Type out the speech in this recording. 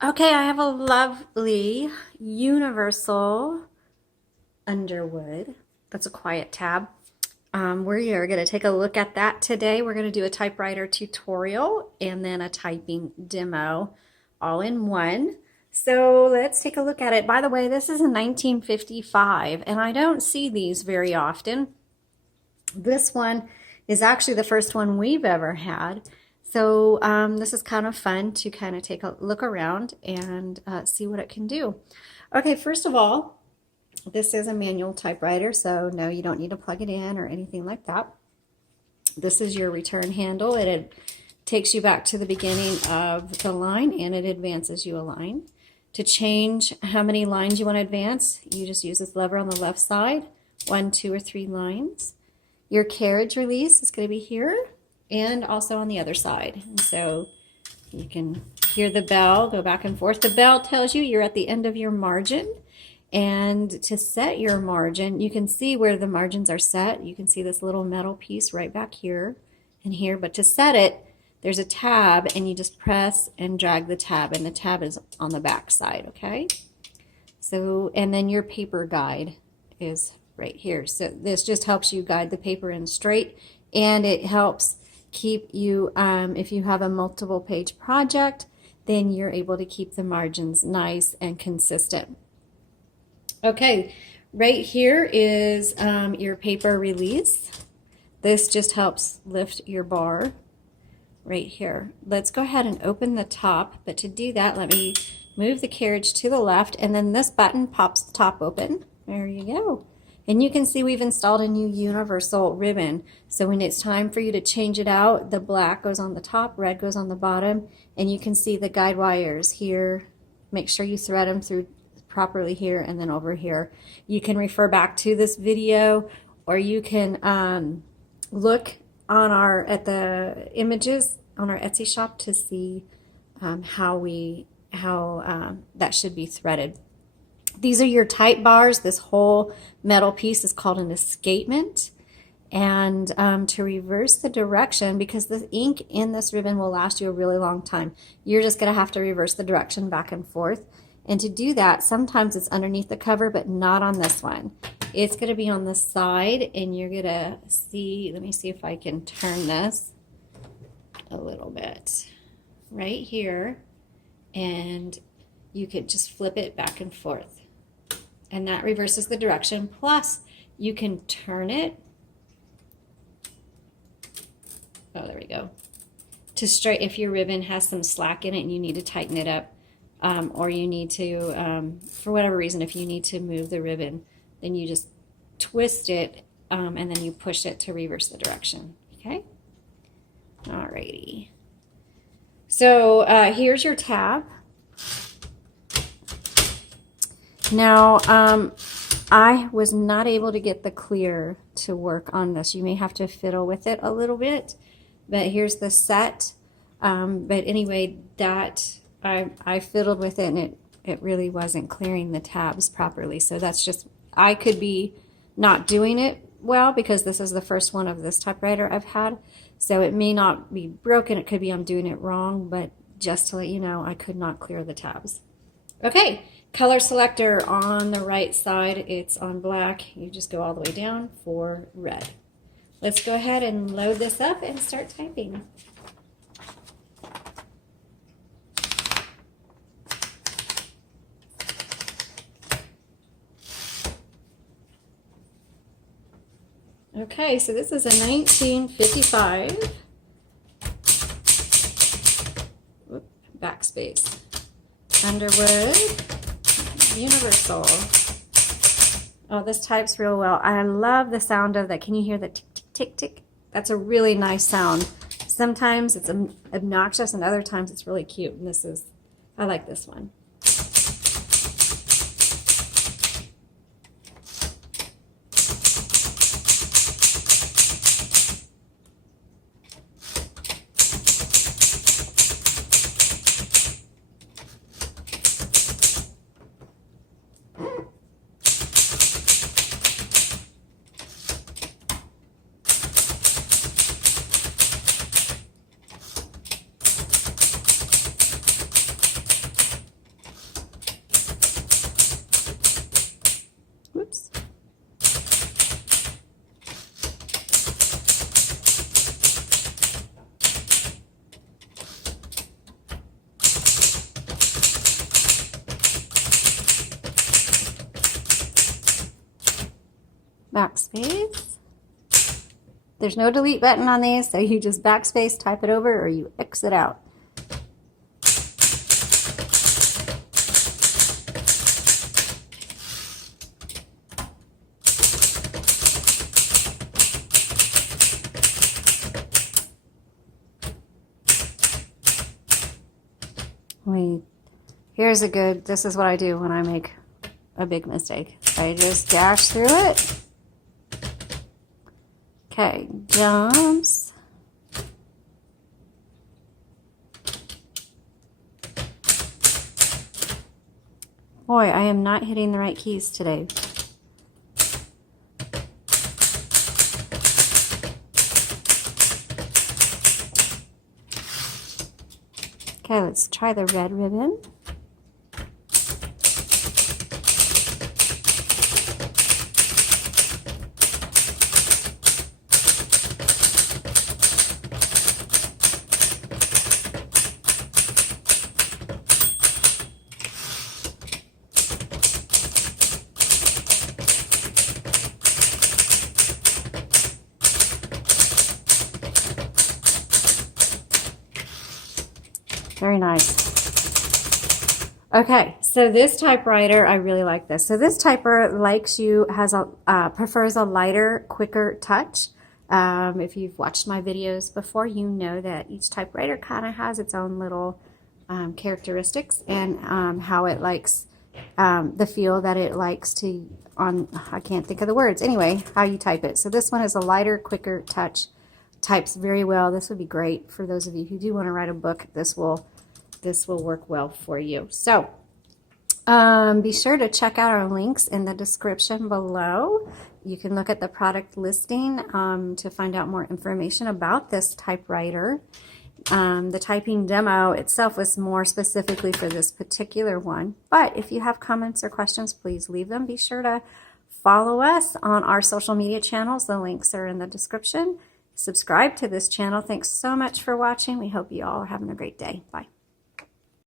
Okay, I have a lovely Universal Underwood. That's a quiet tab. We are going to take a look at that today. We're going to do a typewriter tutorial and then a typing demo all in one. So let's take a look at it. By the way, this is a 1955 and I don't see these very often. This one is actually the first one we've ever had. So this is kind of fun to kind of take a look around and see what it can do. Okay, first of all, this is a manual typewriter, so no, you don't need to plug it in or anything like that. This is your return handle. It takes you back to the beginning of the line and it advances you a line. To change how many lines you want to advance, you just use this lever on the left side, 1, 2, or 3 lines. Your carriage release is going to be here and also on the other side. And so you can hear the bell go back and forth. The bell tells you you're at the end of your margin. And to set your margin, you can see where the margins are set. You can see this little metal piece right back here and here. But to set it, there's a tab and you just press and drag the tab, and the tab is on the back side, okay? So, and then your paper guide is right here. So this just helps you guide the paper in straight, and it helps keep you, if you have a multiple page project, then you're able to keep the margins nice and consistent. Okay, right here is your paper release. This just helps lift your bar right here. Let's go ahead and open the top, but to do that, let me move the carriage to the left, and then this button pops the top open. There you go. And you can see we've installed a new universal ribbon. So when it's time for you to change it out, the black goes on the top, red goes on the bottom, and you can see the guide wires here. Make sure you thread them through properly here and then over here. You can refer back to this video, or you can look on at the images on our Etsy shop to see how that should be threaded. These are your type bars. This whole metal piece is called an escapement. And to reverse the direction, because the ink in this ribbon will last you a really long time, you're just going to have to reverse the direction back and forth. And to do that, sometimes it's underneath the cover, but not on this one. It's going to be on the side, and you're going to see, let me see if I can turn this a little bit right here, and you could just flip it back and forth. And that reverses the direction. Plus, you can turn it. Oh, there we go. To straight, if your ribbon has some slack in it and you need to tighten it up, or you need to, for whatever reason, if you need to move the ribbon, then you just twist it and then you push it to reverse the direction. Okay? Alrighty. So here's your tab. Now, I was not able to get the clear to work on this. You may have to fiddle with it a little bit, but here's the set. But anyway, that I fiddled with it, and it really wasn't clearing the tabs properly. So that's just, I could be not doing it well because this is the first one of this typewriter I've had. So it may not be broken. It could be I'm doing it wrong, but just to let you know, I could not clear the tabs. Okay, color selector on the right side, it's on black. You just go all the way down for red. Let's go ahead and load this up and start typing. Okay, so this is a 1955. Whoop, backspace. Underwood Universal. Oh, this types real well. I love the sound of that. Can you hear the tick, tick, tick, tick? That's a really nice sound. Sometimes it's obnoxious and other times it's really cute. And I like this one. backspace. There's no delete button on these, so you just backspace, type it over, or you exit out. Here's a good, this is what I do when I make a big mistake. I just dash through it. Okay, jumps. Boy, I am not hitting the right keys today. Okay, let's try the red ribbon. Very nice. Okay, so this typewriter, I really like this. So this typewriter prefers a lighter, quicker touch. If you've watched my videos before, you know that each typewriter kind of has its own little characteristics and how it likes, the feel that it likes to, I can't think of the words. Anyway, how you type it. So this one is a lighter, quicker touch. Types very well. This would be great for those of you who do want to write a book. This will work well for you. So be sure to check out our links in the description below. You can look at the product listing to find out more information about this typewriter. The typing demo itself was more specifically for this particular one, but if you have comments or questions, please leave them. Be sure to follow us on our social media channels. The links are in the description. Subscribe to this channel. Thanks so much for watching. We hope you all are having a great day. Bye.